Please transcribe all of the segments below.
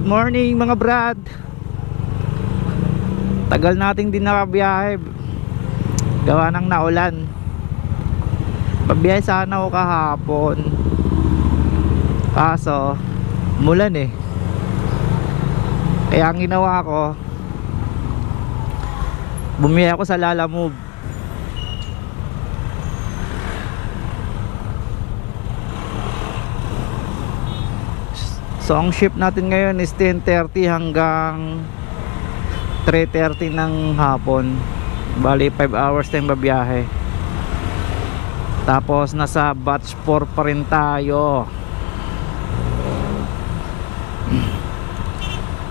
Good morning mga brad. Tagal nating din nakabiyahe, gawa ng naulan. Pabiyahe sana ako kahapon, kaso mulan eh. Kaya ang ginawa ko, bumiyay ako sa Lalamove. So ang shift natin ngayon is 10:30 hanggang 3:30 ng hapon. Bali 5 hours tayong babiyahe. Tapos nasa batch 4 pa rin tayo.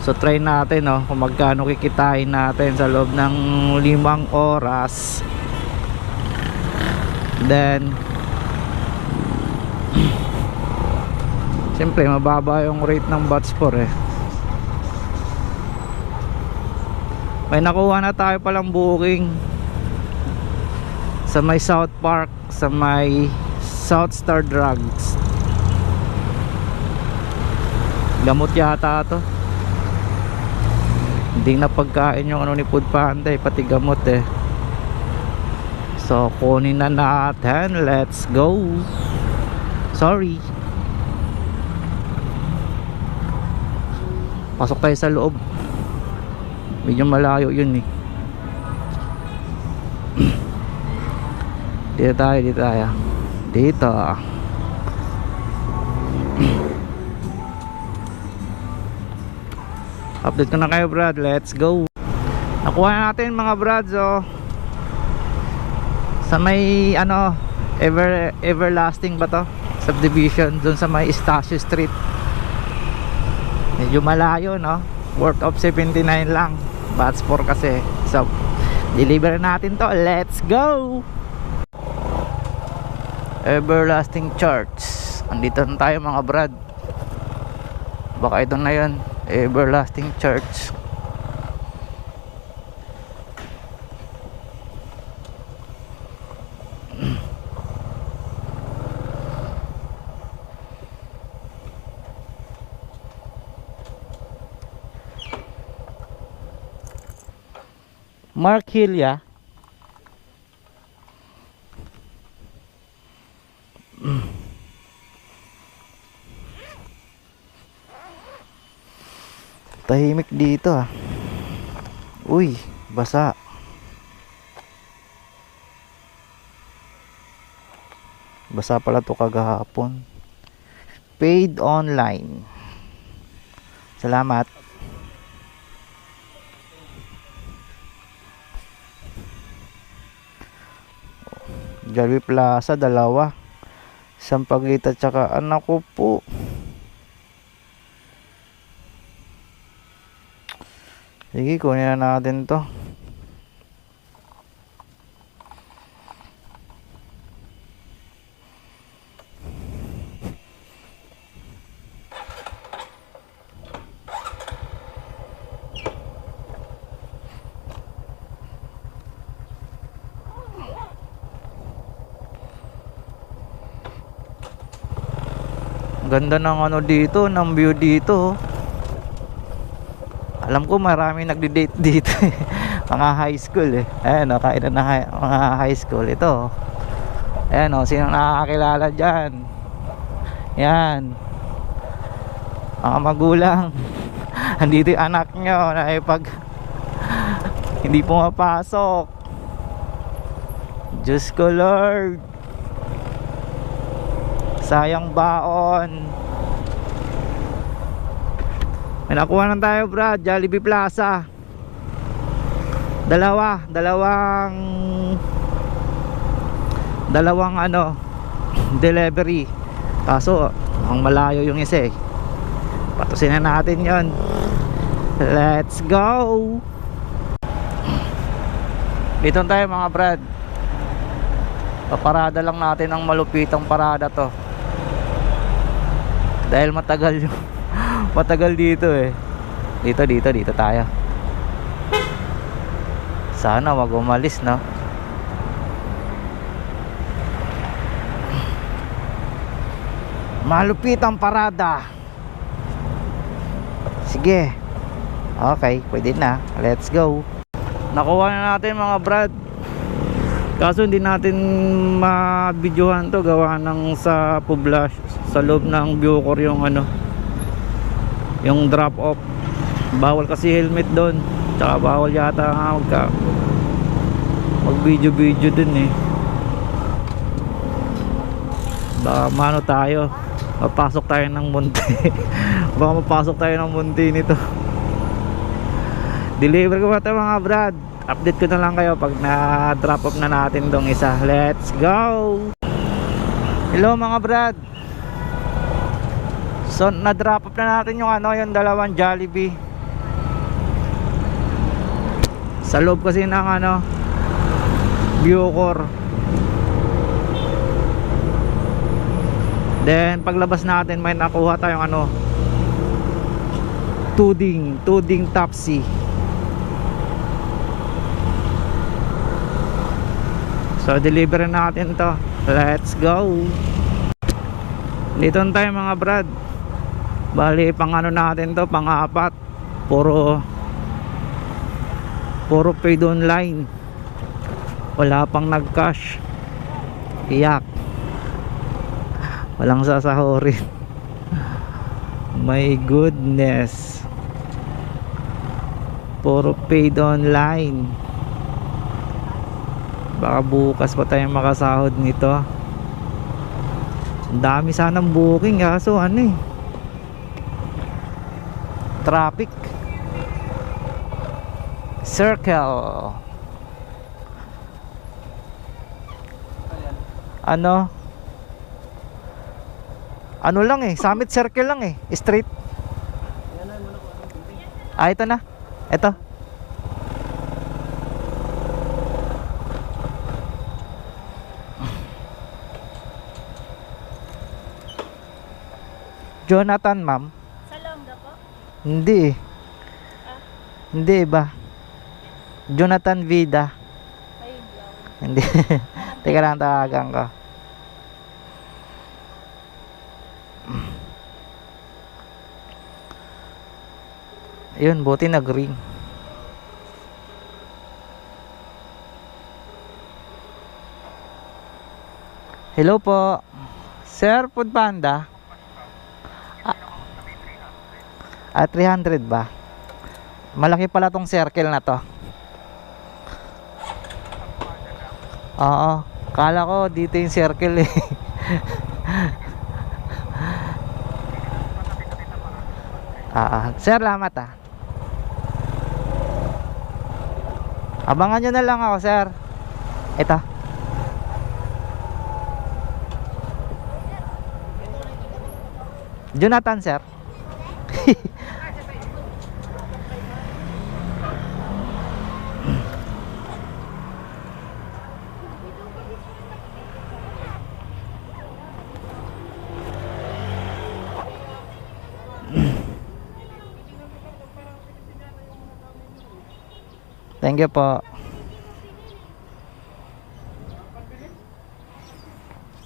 So try natin kung magkano kikitain natin sa loob ng 5 oras. Then siyempre mababa yung rate ng batch 4 eh. May nakuha na tayo palang booking sa may South Park, sa may South Star Drugs. Gamot yata to. Hindi na pagkain yung ni Food Panda, pati gamot eh. So kunin na natin. Let's go. Sorry. Pasok tayo sa loob. Medyo malayo yun eh. Dito tayo, dito tayo. Dito. Update ko na kayo brad. Let's go. Nakuha na natin mga brads sa may Everlasting ba to? Subdivision dun sa may Estacio Street. Medyo malayo worth of 79 lang, batch 4 kasi. So deliver natin to. Let's go. Everlasting Church, andito na tayo mga brad. Baka ito na yun, Everlasting Church. Mark Hilya. Tahimik dito Uy, basa. Basa pala to kagahapon. Paid online. Salamat. Jollibee Plaza, dalawa. Sampaguita tsaka anak ko po. Sige, kunin na natin to. Ganda ng dito, ng view dito. Alam ko marami nagde-date dito mga high school eh. Ayan kainan na mga high school ito. Ayan sino nakakakilala dyan? Yan, mga magulang. Andito yung anak nyo na pag hindi pumapasok. Diyos ko Lord, sayang baon. May nakuha na tayo brad, Jollibee Plaza. Dalawang delivery. Kaso ang malayo yung isa eh. Patusin na natin yon. Let's go. Dito tayo mga brad. Paparada lang natin ang malupitang parada to. Dahil matagal dito eh. Dito tayo. Sana wag umalis Malupit ang parada. Sige. Okay, pwede na. Let's go. Nakuha na natin mga brad. Kaso hindi natin ma-videohan to, gawa ng sa Poblacion, sa loob ng Bucor yung ano, yung drop off. Bawal kasi helmet doon, tsaka bawal yata mag video dun eh. Baka mano tayo, mapasok tayo ng munti. Baka mapasok tayo ng munti nito. Deliver ko ba ito mga brad? Update ko na lang kayo pag na-drop off na natin tong isa. Let's go! Hello mga brad. So na-drop off na natin yung ano, yung dalawang Jollibee. Sa loob kasi ng ano, Bucor. Then paglabas natin may nakuha tayong ano, tuding Tapsi. So deliver natin to. Let's go. Dito na tayo mga brad. Bali pang ano natin to, pang-apat. Puro paid online. Wala pang nag-cash. Iyak. Walang sasahurin. My goodness. Puro paid online. Baka bukas pa tayo makasahod nito. Ang dami sanang booking, kaso ano eh, traffic. Circle. Ano lang eh, Summit Circle lang eh, straight. Ah, ito na. Ito. Jonathan, ma'am. Sa Longga po? Hindi. Hindi ba? Jonathan Vida. Ayun lang. Hindi. Teka lang, tawagan ko. Ayun, buti nag-ring. Hello po. Sir, Food Panda. 300 ba? Malaki pala tong circle na to. Oo, kala ko dito yung circle eh. Sir, salamat ah. Abangan nyo na lang ako, sir. Ito. Jonathan, sir. Thank you po.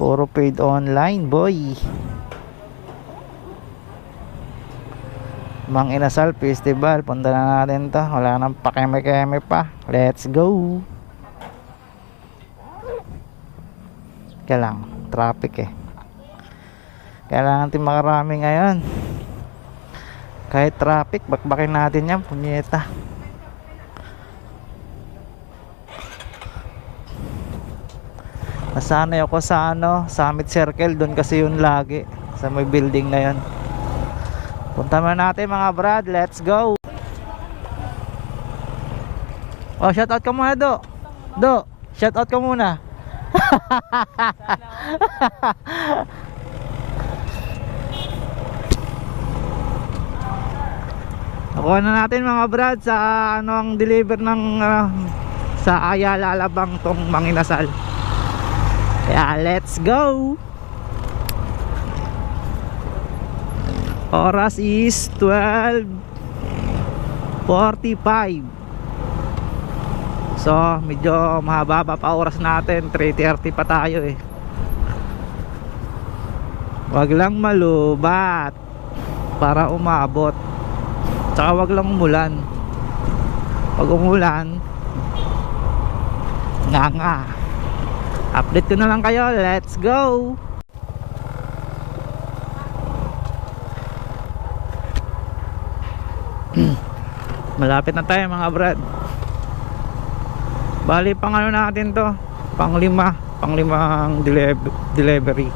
Puro paid online, boy. Mang Inasal Festival, punta na natin to. Wala nang pakeme-keme pa. Let's go. Kaya lang, traffic eh. Kailangan natin makarami ngayon. Kahit traffic, bakbakin natin yan, punyeta. Nasanay ako sa ano, Summit Circle, doon kasi yun lagi, sa may building na yun. Punta na natin mga brad, let's go. Oh, shout out ka muna, Do, shout out ka muna. Nakuha na natin mga brad sa ano ang deliver ng sa Ayala Alabang tong Mang Inasal. Kaya let's go. Oras is 12:45. So medyo mahaba pa oras natin, 3:30 pa tayo eh. Wag lang malubat para umabot. Tsaka wag lang umulan. Pag umulan, nga. Update ko na lang kayo. Let's go! Malapit na tayo mga brad. Bali pang ano natin to, panglimang delivery.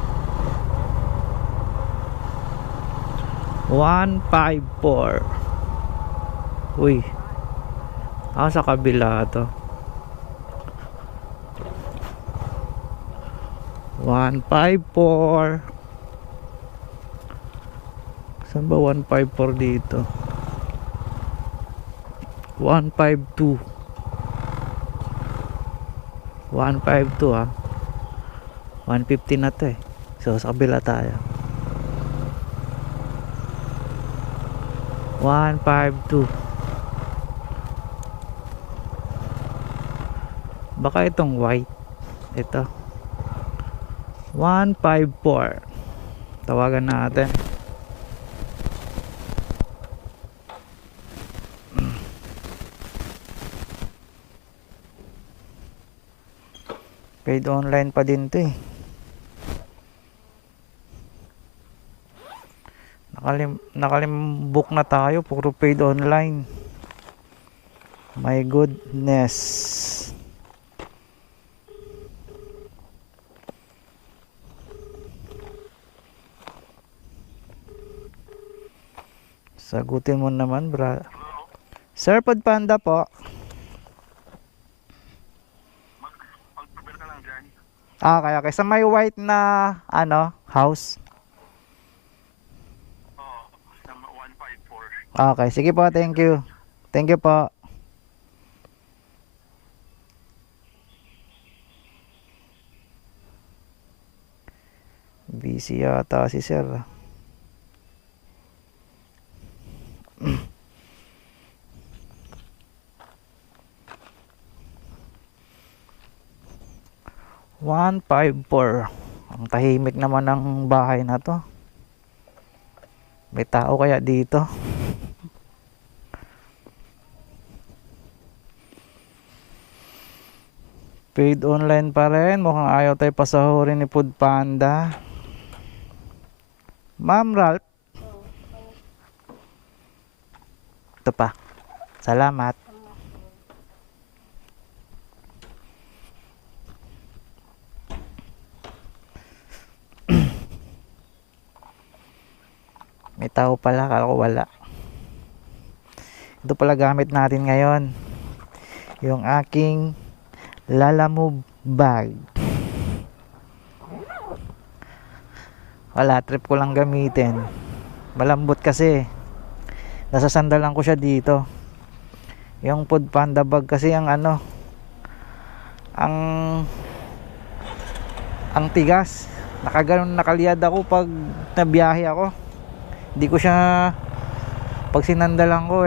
154. Uy, sa kabila to. 154. Saan ba 154 dito? 152. 152 ah. 150 na to eh. So sa kabila tayo. 152. Baka itong white. Ito 154. Tawagan natin. Paid online pa din to eh. Nakalimbook na tayo. Puro paid online. My goodness. Sagutin mo naman, bro. Sir, Food Panda po. Okay. Sa may white na house. Sa 154. Okay, sige po, thank you. Thank you po. Busy yata si sir. One five four. Ang tahimik naman ng bahay na to. May tao kaya dito? Paid online pa rin. Mukhang ayaw tayo pasahurin ni Food Panda. Ma'am Ralph. Ito pa. Salamat. May tao pala, akala ko wala. Ito pala gamit natin ngayon. Yung aking Lalamove bag. Wala, trip ko lang gamitin. Malambot kasi. Nasasandalan ko siya dito. Yung Food Panda bag kasi ang ang tigas. Nakaliad ako pag nabiyahe ako. Hindi ko siya, pag sinandalan ko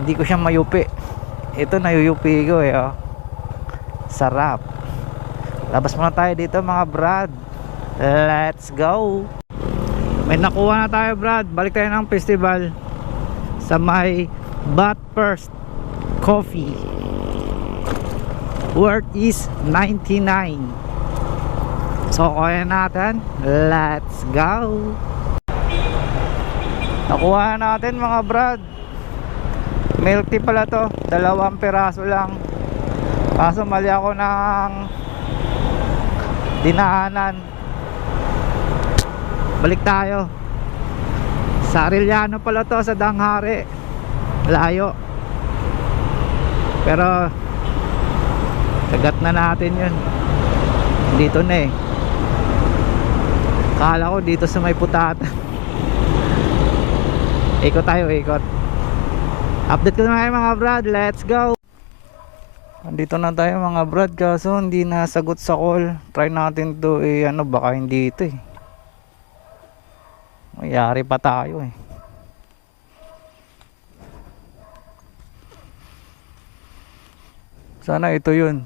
hindi ko siya mayupi. Ito nayuyupi ko Sarap. Labas muna tayo dito mga brad. Let's go. May nakuha na tayo brad. Balik tayo ng festival sa may But First Coffee. Worth is 99. So kaya natin. Let's go. Nakuha natin mga brad. Milk tea pala to. 2 piraso lang. Kaso mali ako ng dinaanan. Balik tayo. Sa Arellano pala to, sa Danghari. Layo. Pero kagat na natin yun. Dito na Kala ko dito sa may Putatan. Ikot tayo, ikot. Update ko na kayo mga brad. Let's go. Andito na tayo mga brad. Kaso hindi nasagot sa call. Try natin to baka hindi ito Mayari pa tayo Sana ito yun.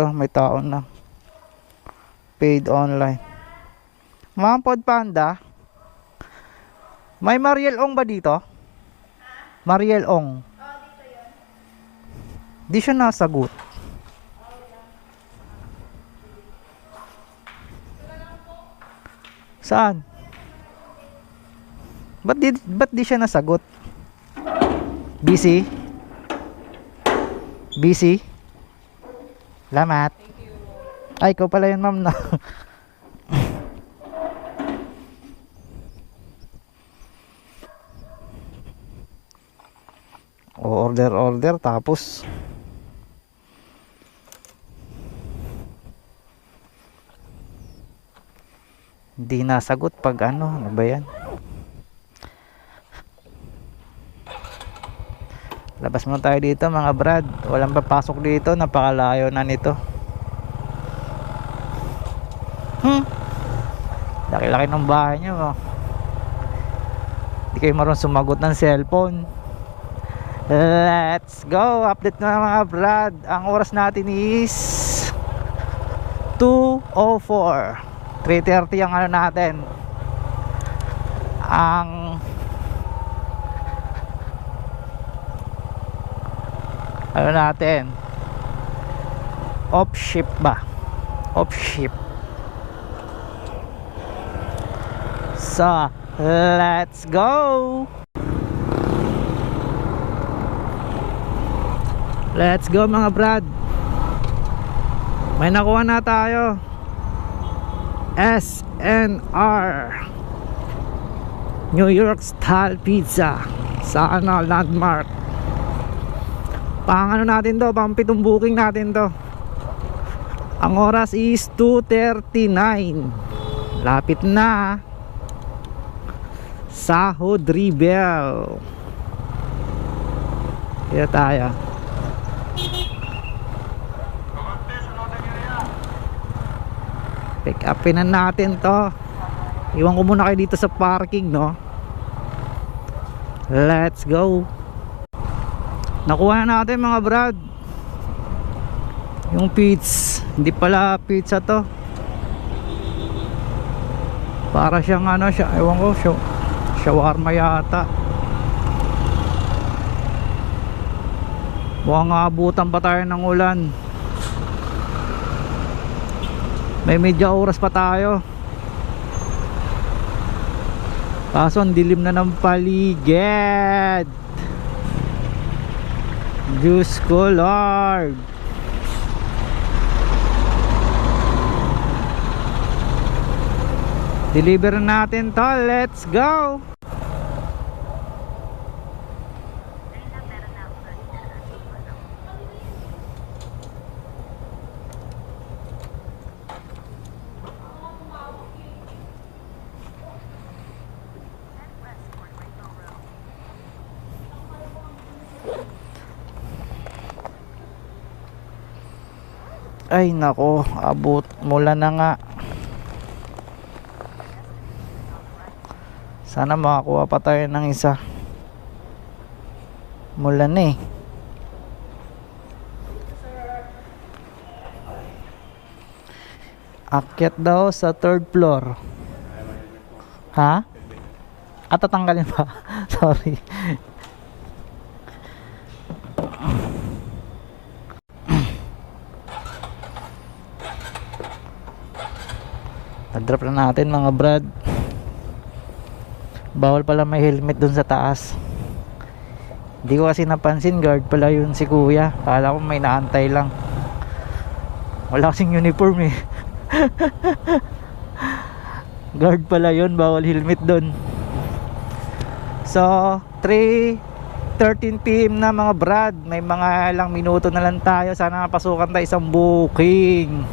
dito, may tao na. Paid online. Mga Pod Panda. May Mariel Ong ba dito? Mariel Ong. Di siya nasagot. Saan? Ba't di siya nasagot? Busy? Busy? Salamat. Ay, ikaw pala yun, ma'am, na. Order, tapos hindi nasagot pag ano ba yan? Labas muna tayo dito mga brad. Walang papasok dito, napakalayo na nito. Laki-laki ng bahay nyo, oh. Hindi kayo marunong sumagot ng cellphone. Let's go. Update na mga brad. Ang oras natin is 2:04. 3:30 ang ano natin. Ang ano natin, off shift ba? Off shift. So, let's go. Let's go mga brad. May nakuha na tayo. SNR New York style pizza sa ano, Landmark. Pang ano natin to, pang 7 booking natin to. Ang oras is 2:39. Lapit na. Sahod Rebel. Kaya tayo. Pick upin na natin to. Iwan ko muna kayo dito sa parking, no? Let's go. Nakuha na natin mga brad yung pizza. Hindi pala pizza to. Para siyang ano siya, ewan ko, shawarma yata. Mukhang abutan pa tayo ng ulan. May medya oras pa tayo. Kaso ang dilim na ng paligid. Diyos ko Lord. Deliver natin to. Let's go. Ay nako, abot mula na nga. Sana makakuha pa tayo ng isa. Mula na eh. Akyat daw sa 3rd floor. Ha? At tatanggalin pa. Sorry. Nag-drop na natin mga brad. Bawal pala may helmet dun sa taas. Hindi ko kasi napansin, guard pala yun si kuya. Kala ko may naantay lang. Wala kasing uniform eh. Guard pala yun, bawal helmet dun. So 3:13 PM na mga brad. May mga ilang minuto na lang tayo. Sana mapasukan tayo isang booking.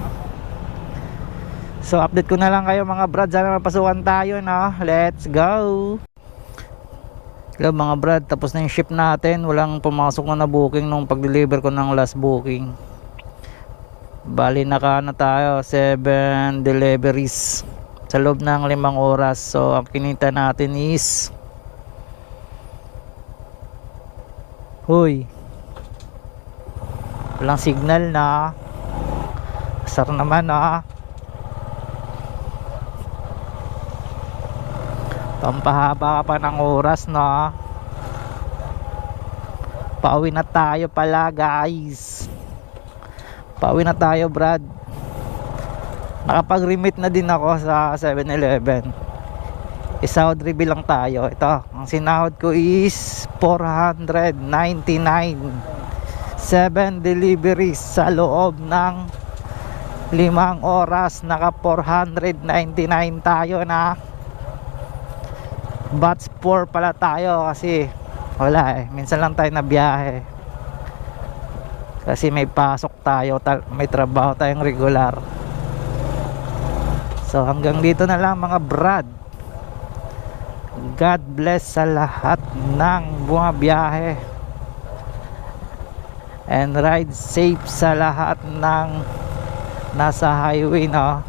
So update ko na lang kayo mga brad. Sana mapasukan tayo, no? Let's go. Hello mga brad, tapos na yung ship natin. Walang pumasok na booking nung pag-deliver ko ng last booking. Bali naka na tayo 7 deliveries sa loob ng 5 oras. So ang kinita natin is walang signal na. Asar naman, no? Pampahaba ka pa ng oras, no? Pauwi na tayo pala, guys. Pauwi na tayo, Brad. Nakapag-remit na din ako sa 7-Eleven. Isahod reveal lang tayo. Ito, ang sinahod ko is 499. 7 deliveries sa loob ng 5 oras. Naka 499 tayo na. Batch 4 pala tayo kasi wala minsan lang tayo nabiyahe kasi may pasok tayo, may trabaho tayong regular. So hanggang dito na lang mga brad. God bless sa lahat ng bumabiyahe and ride safe sa lahat ng nasa highway, no?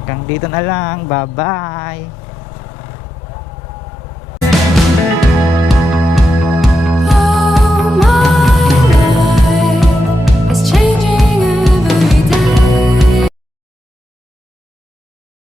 Hanggang dito na lang. Bye bye.